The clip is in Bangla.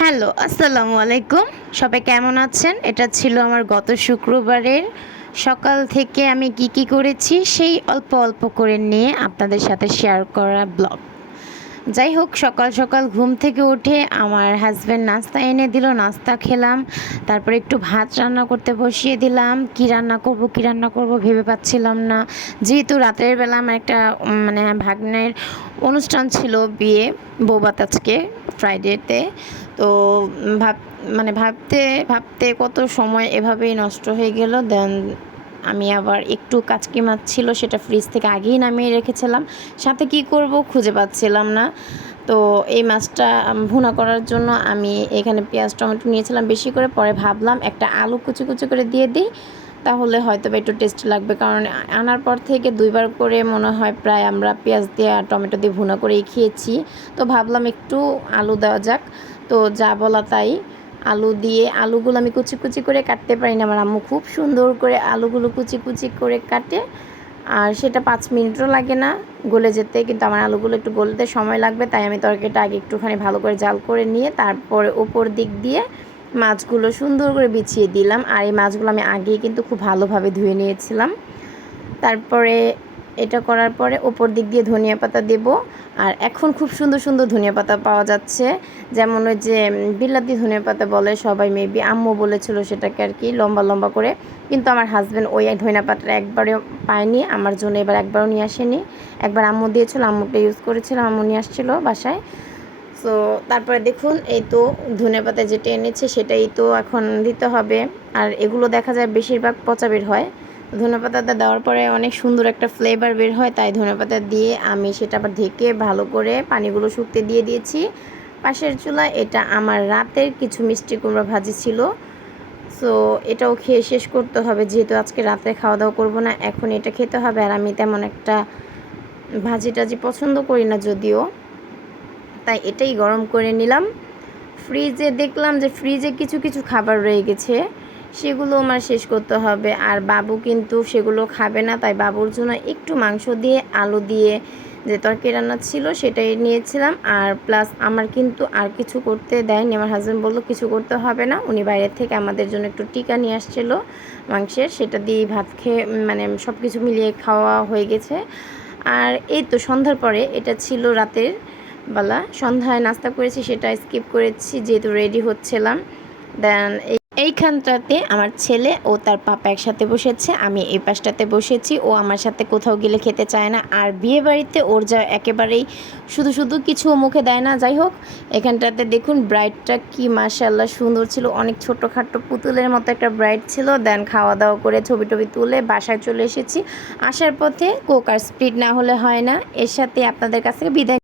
হ্যালো, আসসালামু আলাইকুম। সবাই কেমন আছেন? এটা ছিল আমার গত শুক্রবারের সকাল থেকে আমি কি করেছি সেই অল্প অল্প করে নিয়ে আপনাদের সাথে শেয়ার করা ব্লগ। যাই হোক, সকাল সকাল ঘুম থেকে উঠে আমার হাজব্যান্ড নাস্তা এনে দিল, নাস্তা খেলাম। তারপরে একটু ভাত রান্না করতে বসিয়ে দিলাম। কি রান্না করব ভেবে পাচ্ছিলাম না। যেহেতু রাতের বেলা আমার একটা ভাগ্নের অনুষ্ঠান ছিল, বিয়ে, বৌভাত আজকে ফ্রাইডেতে। তো ভাব ভাবতে ভাবতে কত সময় এভাবেই নষ্ট হয়ে গেল। দেন আমি আবার একটু কাচকি মাছ ছিল, সেটা ফ্রিজ থেকে আগেই নামিয়ে রেখেছিলাম। সাথে কি করব খুঁজে পাচ্ছিলাম না। তো এই মাছটা ভুনা করার জন্য আমি এখানে পেঁয়াজ টমেটো নিয়েছিলাম বেশি করে। পরে ভাবলাম একটা আলু কুচি কুচি করে দিয়ে দিই, তাহলে হয়তো বা একটু টেস্ট লাগবে। কারণ আনার পর থেকে দুইবার করে মনে হয় প্রায় আমরা পেঁয়াজ দিয়ে আর টমেটো দিয়ে ভুনা করেই খেয়েছি। তো ভাবলাম একটু আলু দেওয়া যাক। তো যা বলা তাই, আলু দিয়ে আলুগুলো আমি কুচি কুচি করে কাটতে পারি না। আমার আম্মু খুব সুন্দর করে আলুগুলো কুচি কুচি করে কাটে, আর সেটা 5 মিনিটও লাগে না গলে যেতে। কিন্তু আমার আলুগুলো একটু গলতে সময় লাগবে, তাই আমি তরকারিটা আগে একটুখানি ভালো করে জাল করে নিয়ে তারপরে ওপর দিক দিয়ে মাছগুলো সুন্দর করে বিছিয়ে দিলাম। আর এই মাছগুলো আমি আগেই কিন্তু খুব ভালোভাবে ধুয়ে নিয়েছিলাম। তারপরে এটা করার পরে ওপর দিক দিয়ে ধনিয়া পাতা দেব। আর এখন খুব সুন্দর সুন্দর ধনিয়া পাতা পাওয়া যাচ্ছে, যেমন ওই যে বিলাতি ধনিয়া পাতা বলে সবাই, মেবি আম্মু বলেছিল সেটাকে আর কি, লম্বা লম্বা করে। কিন্তু আমার হাজব্যান্ড ওই ধনিয়া পাতাটা একবারেও পায়নি আমার জন্য, এবার একবারও নিয়ে আসেনি। একবার আম্মু দিয়েছিল, আম্মুটা ইউজ করেছিল, আম্মু নিয়ে আসছিলো বাসায়। সো তারপরে দেখুন, এই তো ধনিয়া পাতা যেটা এনেছে সেটাই তো এখন দিতে হবে। আর এগুলো দেখা যায় বেশিরভাগ পচা বের হয়। ধনেপাতাটা দেওয়ার পরে অনেক সুন্দর একটা ফ্লেভার বের হয়, তাই ধনেপাতা দিয়ে আমি সেটা আবার ঢেকে ভালো করে পানিগুলো শুকতে দিয়ে দিয়েছি পাশের চুলায়। এটা আমার রাতের কিছু মিষ্টি কুমড়া ভাজি ছিল। সো এটাও খেয়ে শেষ করতে হবে, যেহেতু আজকে রাতে খাওয়া দাওয়া করবো না, এখন এটা খেতে হবে। আর আমি তেমন একটা ভাজি টাজি পছন্দ করি না যদিও, তাই এটাই গরম করে নিলাম। ফ্রিজে দেখলাম যে ফ্রিজে কিছু কিছু খাবার রয়ে গেছে, সেগুলো আমার শেষ করতে হবে। আর বাবু কিন্তু সেগুলো খাবে না, তাই বাবুর জন্য একটু মাংস দিয়ে আলু দিয়ে যে তরকারি রান্না ছিল সেটাই নিয়েছিলাম। আর প্লাস আমার কিন্তু আর কিছু করতে দেয়নি। আমার হাজব্যান্ড বললো কিছু করতে হবে না, উনি বাইরের থেকে আমাদের জন্য একটু টিকা নিয়ে আসছিলো মাংসের, সেটা দিয়েই ভাত খেয়ে সব কিছু মিলিয়ে খাওয়া হয়ে গেছে। আর এই তো সন্ধ্যার পরে, এটা ছিল রাতের বেলা, সন্ধ্যায় নাস্তা করেছি সেটা স্কিপ করেছি যেহেতু রেডি হচ্ছিলাম। দেন এইখানটাতে আমার ছেলে ও তার পাপা একসাথে বসেছে, আমি এই পাশটাতে বসেছি। ও আমার সাথে কোথাও গেলে খেতে চায় না, আর বিয়ে বাড়িতে ওর যা একেবারেই শুধু শুধু কিছু মুখে দেয় না। যাই হোক, এখানটাতে দেখুন ব্রাইডটা কি মাশাআল্লাহ সুন্দর ছিল, অনেক ছোটোখাটো পুতুলের মতো একটা ব্রাইড ছিল। দেন খাওয়া দাওয়া করে ছবি টবি তুলে বাসায় চলে এসেছি। আসার পথে কোক আর স্প্রিট না হলে হয় না। এর সাথে আপনাদের কাছ থেকে বিদায়।